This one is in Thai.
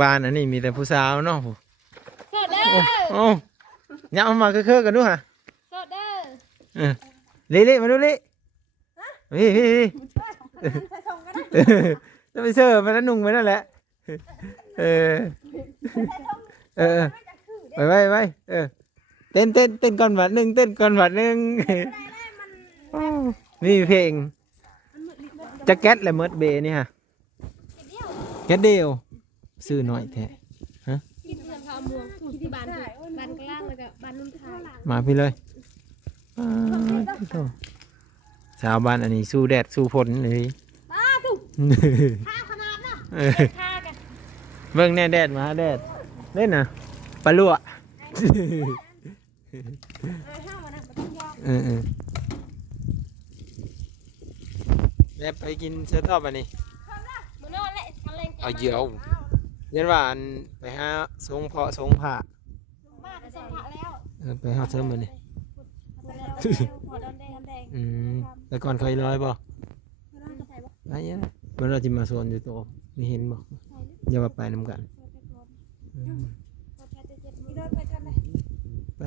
บ้านอันนี้มีแต่ผู้สาวเนาะ สดเด้อ โอ้เนี่ยเอามาเคอะๆกันด้วยฮะ สดเด้อ เละๆมาดูเละพี่จะไปเสิร์ฟมาแล้วนุ่งไปนั่นแหละเออไปเต้นก่อนบัดหนึ่งเต้นก่อนบัดหนึ่งนี่เพลงจะแก๊สและเมิร์ดเบย์นี่ฮะแก๊สเดียวซื้อหน่อยแท้ กินเรื่องพาม่วงที่บ้านกลางแล้วก็บ้านนุ่มไทย มาพี่เลยชาวบ้านอันนี้สู้แดดสู้ฝนเลย มาถูกข้าวขนาดน่ะข้ากัน เบิ่งแน่แดดมาแดดเล่นนะปลาลวก ห้าวนะต้องยอม แล้วไปกินเสื้อทอดอันนี้ มันนอนแหละทะเล เอาเหยื่อเย็นว่าอันไปหาทรงเพาะทรงผ่า บ้านสมผักแล้ว ไปหาเสริมมันนี่ หัวดอนแดง แต่ก่อนเคยร้อยบ่ไปยังมันเราจะมาโซนอยู่ตัวนี่เห็นบ่อย่ามาไปนำกันไป